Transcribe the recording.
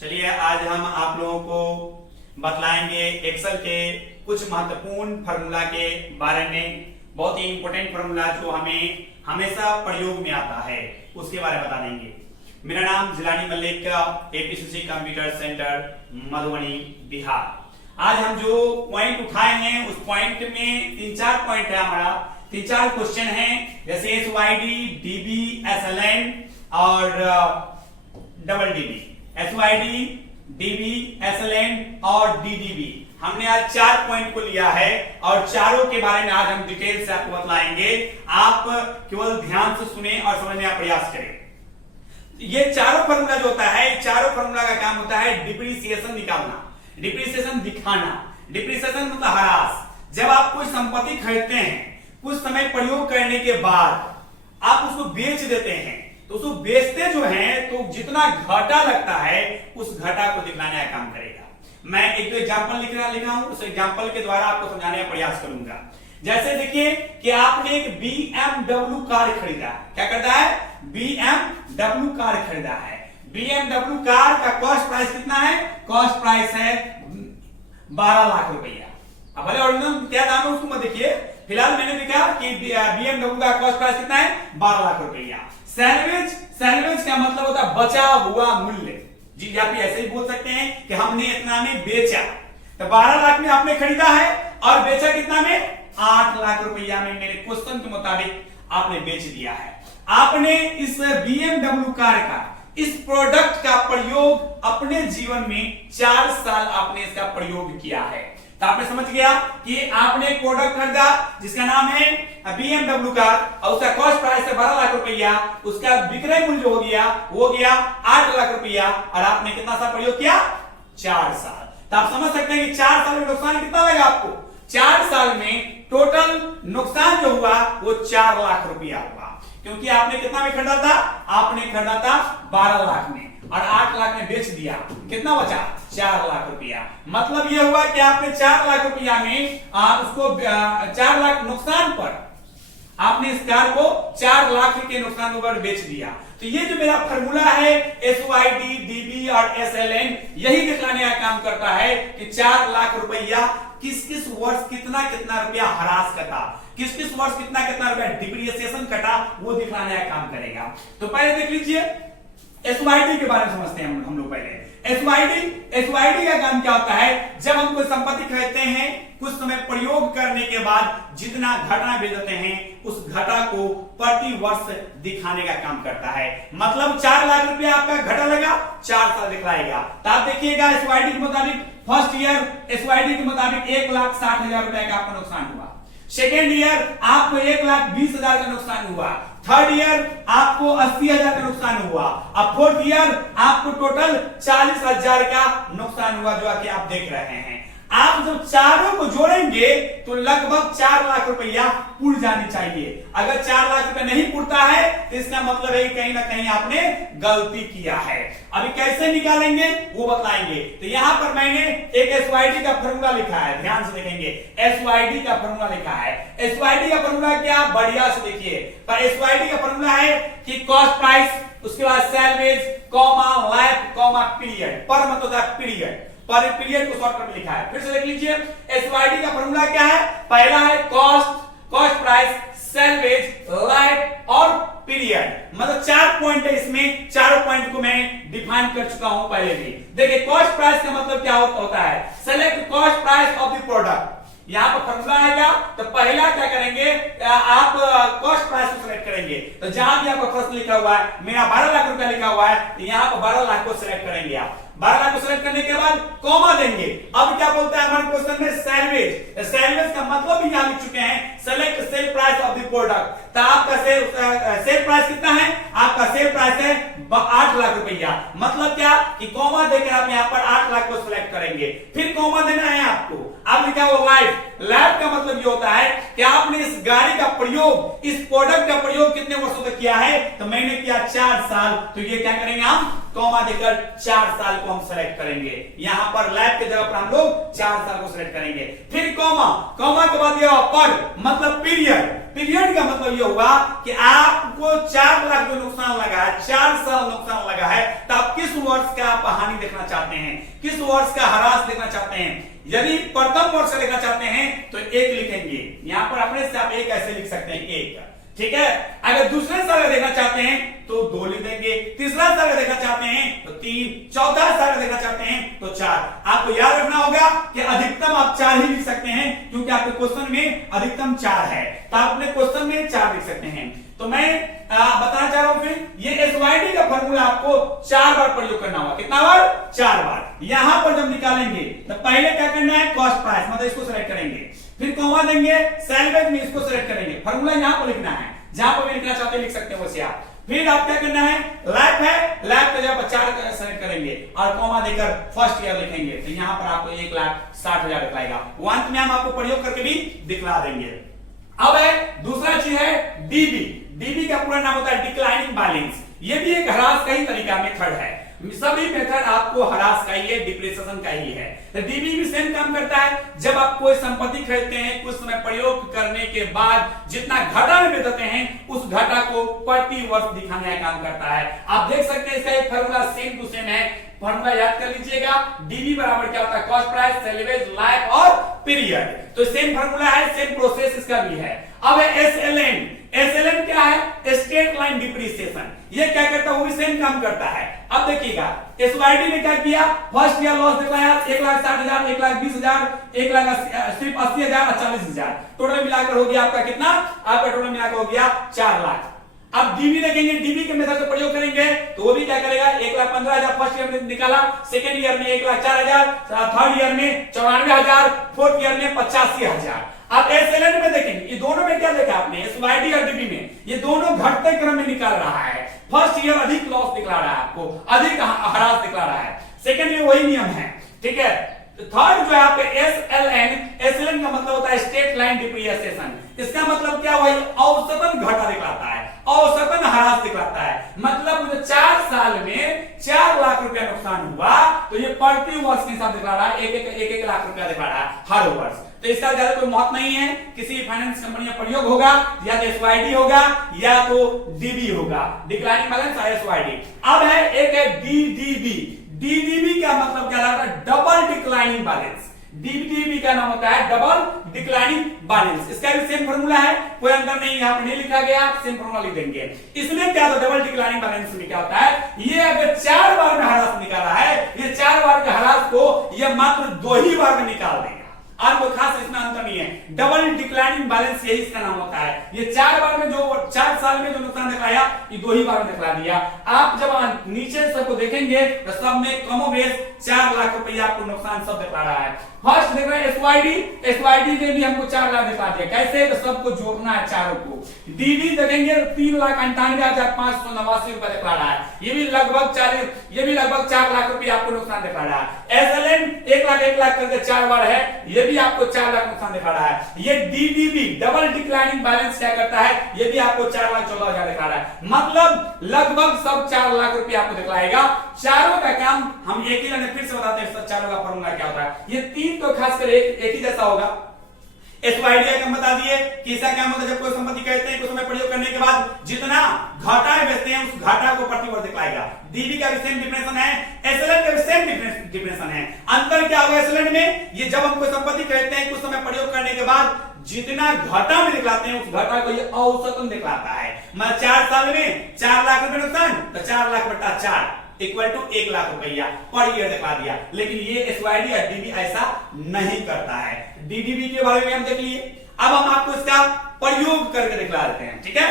चलिए आज हम आप लोगों को बतलाएंगे एक्सेल के कुछ महत्वपूर्ण फार्मूला के बारे में। बहुत ही इंपॉर्टेंट फार्मूला जो हमें हमेशा प्रयोग में आता है उसके बारे में बता देंगे। मेरा नाम Jilani Malik, APCC computer centre Madhubani Bihar. आज हम जो पॉइंट उठाए हैं उस पॉइंट में 3-4 पॉइंट है हमारा, 3-4 क्वेश्चन हैं, जैसे एसवाईडी, डीबी, एसएलएन और डबल डीबी। एसवाईडी, डीबी, एसएलएन और डीडीबी हमने आज 4 पॉइंट को लिया है और चारों के बारे में आज हम डिटेल से आपको बतलाएंगे। आप केवल ध्यान से सुने और समझने का प्रयास करें। ये चारों फार्मूला जो होता है, चारों फार्मूला का काम होता है डिप्रिसिएशन निकालना, डिप्रिसिएशन दिखाना। डिप्रिसिएशन मतलब ह्रास। जब आप कोई संपत्ति खरीदते हैं, कुछ समय प्रयोग करने के बाद आप उसको बेच देते हैं, तो उसको बेचते जो हैं तो जितना घाटा लगता है उस घाटा को दिखलाने का काम करेगा। मैं एक एग्जांपल लिखा हूं, उस एग्जांपल के द्वारा आपको समझाने का प्रयास करूंगा। जैसे देखिए कि आपने एक BMW कार खरीदा। क्या करता है? BMW कार खरीदा है। BMW कार का कॉस्ट प्राइस कितना है? कॉस्ट प्राइस है 12 लाख रुपया। अब भले ओरिजिनल क्या दाम है उसको मत देखिए, फिलहाल मैंने देखा कि BMW का कॉस्ट प्राइस कितना है? 12 लाख रुपया। सैलवेज का मतलब होता है बचा हुआ मूल्य। जी आप ऐसे ही बोल सकते हैं कि हमने इतना में बेचा, तो 12 लाख में आपने खरीदा है और बेचा कितना में? 8 लाख रुपया में। मेरे क्वेश्चन के मुताबिक आपने बेच दिया है। आपने इस BMW कार का, इस प्रोडक्ट का प्रयोग अपने जीवन में 4 साल आपने इसका प्रयोग किया है। तो आपने समझ गया कि आपने एक प्रोडक्ट खरीदा जिसका नाम है BMW कार और उसका कॉस्ट प्राइस है 12 लाख रुपया। उसका विक्रय मूल्य हो गया, वो गया 8 लाख रुपया और आपने कितना साल प्रयोग किया? 4 साल। तो आप समझ सकते हैं कि 4 साल में नुकसान कितना लगा आपको? 4 साल में टोटल नुकसान जो हुआ वो 4 लाख रुपया हुआ, क्योंकि आपने कितना में खरीदा था? आपने खरीदा था 12 लाख में और 8 लाख में बेच दिया। कितना बचा? 4 लाख रुपया। मतलब यह हुआ कि आपने 4 लाख रुपया में उसको 4 लाख नुकसान पर आपने इस कार को 4 लाख के नुकसान पर बेच दिया। तो ये जो मेरा फार्मूला है एसवाईडी, डीबी और एसएलएन, यही दिखाने का काम करता है कि 4 लाख रुपया किस किस वर्ष कितना कितना रुपया ह्रास कटा, किस किस वर्ष कितना कितना रुपया डिप्रिसिएशन कटा, वो दिखाने का काम करेगा। तो पहले देख लीजिए एसवाईडी के बारे में समझते हैं हम लोग। पहले एसवाईडी का काम क्या होता है? जब हम कोई संपत्ति खरीदते हैं, कुछ समय प्रयोग करने के बाद जितना घाटा बेचते हैं उस घाटा को प्रति वर्ष दिखाने का काम करता है। मतलब 4 लाख रुपया आपका घाटा लगा, 4 साल दिखलाएगा। तो आप देखिएगा एसवाईडी के मुताबिक फर्स्ट ईयर एसवाईडी के मुताबिक 1,60,000 रुपए का आपको नुकसान हुआ। सेकेंड ईयर आपको 1,20,000 का नुकसान हुआ। थर्ड ईयर आपको 80,000 का नुकसान हुआ। अब फोर्थ ईयर आपको टोटल 40,000 का नुकसान हुआ, जो कि आप देख रहे हैं। आप जब चारों को जोड़ेंगे तो लगभग 4 लाख रुपया पुर जानी चाहिए। अगर 4 लाख रुपया नहीं पुरता है तो इसका मतलब है कि कहीं ना कहीं आपने गलती किया है। अभी कैसे निकालेंगे वो बताएंगे। तो यहां पर मैंने एक एसवाईडी का फॉर्मूला लिखा है, ध्यान से देखेंगे। एसवाईडी का फॉर्मूला लिखा है। एसवाईडी का फॉर्मूला क्या? बढ़िया से देखिए। पर एसवाईडी का फॉर्मूला है कि कॉस्ट प्राइस, उसके बाद salvage, comma, life, comma, period. पर मतलब होता है पीरियड, पर पीरियड को शॉर्टकट में लिखा है। फिर से देख लीजिए एसवाईडी का फॉर्मूला क्या है? पहला है कॉस्ट प्राइस, सैलवेज, लाइफ और पीरियड। मतलब 4 पॉइंट है इसमें। चारों पॉइंट को मैं डिफाइन कर चुका हूं पहले भी। देखिए कॉस्ट प्राइस का मतलब क्या होता है? Select cost price of the product. यहां पर फॉर्मूला आएगा तो पहला क्या करेंगे? आप कॉस्ट प्राइस को सिलेक्ट करेंगे। तो जहां भी आपका प्रश्न लिखा हुआ है, मेरा 12 लाख रुपया लिखा हुआ है, तो यहां पर 12 लाख को सिलेक्ट करेंगे आप। 12 लाख को सिलेक्ट करने के बाद कॉमा देंगे। अब क्या बोलता है हमारे क्वेश्चन में? सैलवेज। सैलवेज का मतलब भी यहां लिख चुके हैं, select sale price of the product. तो आपका सेल प्राइस कितना है? आपका सेल प्राइस है 8 लाख रुपया। मतलब क्या कि कॉमा देकर आप यहां पर 8 लाख को सिलेक्ट करेंगे। फिर कॉमा देना है आपको। अब लिखा हुआ लाइफ, लाइफ का मतलब ये होता है कि आपने इस गाड़ी का प्रयोग, इस प्रोडक्ट का प्रयोग कितने वर्षों तक किया है, तो मैंने किया 4 साल, तो ये क्या करेंगे हम, कॉमा देकर 4 साल को हम सेलेक्ट करेंगे। यहां पर लाइफ के जगह पर हम लोग 4 साल को सेलेक्ट करेंगे। फिर कॉमा, कॉमा के बाद यह पर मतलब पीरियड, पीरियड का मतलब यह हुआ कि आपको 4 लाख जो नुकसान लगा है, 4 साल नुकसान लगा है, तो आप किस वर्ष का आप हानि देखना चाहते हैं, किस वर्ष का ह्रास देखना चाहते हैं। यदि प्रथम वर्ष देखना चाहते हैं तो 1 लिखेंगे, यहां पर अपने से आप 1 ऐसे लिख सकते हैं, 1, ठीक है। अगर दूसरे साल देखना चाहते हैं तो 2 लिख देंगे, तीसरा साल देखना चाहते हैं तो 3, चौथा साल देखना चाहते हैं तो 4। आपको याद रखना होगा कि अधिकतम आप 4 ही लिख सकते हैं, क्योंकि आपके क्वेश्चन में अधिकतम 4 है, तो आप अपने क्वेश्चन में 4 लिख सकते हैं। तो मैं बताना चाह रहा हूं फिर ये एसवाईडी का फॉर्मूला आपको 4 बार प्रयोग करना होगा। कितना बार? 4 बार। यहां पर जब निकालेंगे तो पहले क्या करना है, कॉस्ट प्राइस, मतलब इसको सेलेक्ट करेंगे, फिर कॉमा देंगे, सैलवेज में इसको सेलेक्ट करेंगे, फॉर्मूला यहां पर लिखना है, जहां पर भी लिखना चाहते हैं लिख सकते हैं वैसे आप। फिर आप क्या करना है, लाइफ है, लाइफ के जगह 4 सेलेक्ट करेंगे और कॉमा देकर फर्स्ट ईयर लिखेंगे, तो यहां पर आपको 1,60,000 दिखाएगा। अंत में हम आपको प्रयोग करके भी दिखला देंगे। अब है दूसरा चीज है डीबी। डीबी का पूरा नाम होता है डिक्लाइनिंग बैलेंस। ये भी एक ह्रास का ही तरीका, मेथड है। सभी मेथड आपको ह्रास का ही है, डिप्रिसिएशन का ही है। तो डीबी भी सेम काम करता है। जब आप कोई संपत्ति खरीदते हैं, कुछ समय प्रयोग करने के बाद जितना घाटा में बेचते हैं, उस घाटा को प्रति वर्ष दिखाने का काम करता है। आप देख सकते हैं इसका एक फॉर्मूला सेम टू सेम है, फॉर्मूला याद कर लीजिएगा। डीबी बराबर क्या होता है, कॉस्ट प्राइस, सैलवेज, लाइफ और पीरियड। तो सेम फॉर्मूला है, सेम प्रोसेस इसका भी है। अब है एसएलएन। एसएलएन क्या है, स्ट्रेट लाइन डिप्रिसिएशन। ये क्या करता है, वो भी सेम काम करता है। अब देखिएगा एसवाईडी ने क्या किया, फर्स्ट ईयर लॉस दिखाया 1,60,000, 1,20,000, 1,80,000, सिर्फ 80,000 और 40,000, टोटल मिलाकर हो गया आपका कितना, आपका टोटल मिलाकर हो गया 4 लाख। अब डीबी देखेंगे, डीबी के मेथड का प्रयोग करेंगे तो वो भी क्या करेगा, 1,15,000 फर्स्ट ईयर में निकाला, सेकंड ईयर में 1,04,000, थर्ड ईयर में 94,000, फोर्थ ईयर में 85,000। अब एसएलएन में देखेंगे, ये दोनों में क्या देखा आपने, एसवाईडी और डीबी में ये दोनों घटते क्रम में निकाल रहा है। फर्स्ट ईयर अधिक लॉस दिखला रहा है आपको, अधिक ह्रास दिखला रहा है, सेकंड ईयर वही नियम है, ठीक है। थर्ड जो है आपके एसएलएन, एसएलएन का मतलब होता है स्ट्रेट लाइन डिप्रिसिएशन। इसका मतलब क्या हुआ, औसतन घाटा दिखलाता है, औसतन ह्रास दिखलाता है। मतलब जो 4 साल में 4 लाख रुपया नुकसान हुआ, तो ये प्रति वर्ष के हिसाब दिखला रहा है, एक लाख रुपया दिखला रहा है हर वर्ष। तो इसका ज्यादा कोई महत्व नहीं है, किसी फाइनेंस कंपनी में प्रयोग होगा, या तो एसवाईडी होगा या तो डीबी होगा, डिक्लाइनिंग बैलेंस और एसवाईडी। अब है एक है डीडीबी। डीडीबी का मतलब क्या होता है, डबल डिक्लाइनिंग बैलेंस। डीडीबी का नाम होता है डबल डिक्लाइनिंग बैलेंस। इसका भी सेम फॉर्मूला है, कोई अंतर नहीं, यहां पर नहीं लिखा गया, सेम फॉर्मूला लिख देंगे। इसमें क्या होता है, डबल डिक्लाइनिंग बैलेंस में क्या होता है, ये अगर 4 बार में ह्रास निकाला है, ये 4 बार के ह्रास को ये मात्र 2 ही बार में निकाल देगा। और कोई खास इसमें अंतर नहीं है। डबल डिक्लाइनिंग बैलेंस यही इसका नाम होता है। ये 4 बार में जो 4 साल में जो नुकसान दिखाया, ये 2 ही बार में दिखला दिया। आप जब नीचे सबको देखेंगे तो सब में कमोबेश 4 लाख रुपया आपको नुकसान सब दिखला रहा है। फर्स्ट देख रहे हैं एसवाईडी, एसवाईडी ने भी हमको 4 लाख दिखा दिया। कैसे, तो सबको जोड़ना है चारों को। डीडी देखेंगे 3,98,589 रुपया दिखला रहा है, ये भी लगभग 4 लाख रुपया आपको नुकसान दिखा रहा है। एसएलएन 1 लाख करके 4 बार है, ये भी आपको 4 लाख नुकसान दिखा रहा है। ये डीडीबी डबल डिक्लाइनिंग बैलेंस क्या करता है, ये भी आपको 4,14,000 दिखा रहा है। मतलब लगभग सब 4 लाख रुपया आपको दिखलाएगा। चारों का काम हम एक ही लाइन फिर से बताते हैं, चारों का फॉर्मूला क्या होता है। ये 3 तो खासकर एक ही जैसा होगा। एसवाईडी का हम बता दिए कि इसका क्या मतलब, जब कोई संपत्ति कहते हैं कुछ समय प्रयोग करने के बाद जितना घाटा में बेचते हैं, उस घाटा को प्रति वर्ष दिखलाएगा। डीबी का भी सेम डिफिनेशन है, एसएलएन का भी सेम डिफिनेशन है। अंतर क्या होगा एसएलएन में, ये जब हम कोई संपत्ति कहते हैं कुछ समय प्रयोग करने के बाद जितना घाटा में दिखलाते हैं, उस घाटा को ये औसतन दिखलाता है। मतलब 4 साल में 4 लाख रुपए नुकसान, तो 4 लाख बटा 4 इक्वल टू 1 लाख रुपया पर ईयर दिखा दिया। लेकिन ये एसवाईडी और डीबी ऐसा नहीं करता है। डीडीबी के बारे में हम देख लिए, अब हम आपको इसका प्रयोग करके दिखला देते हैं, ठीक है।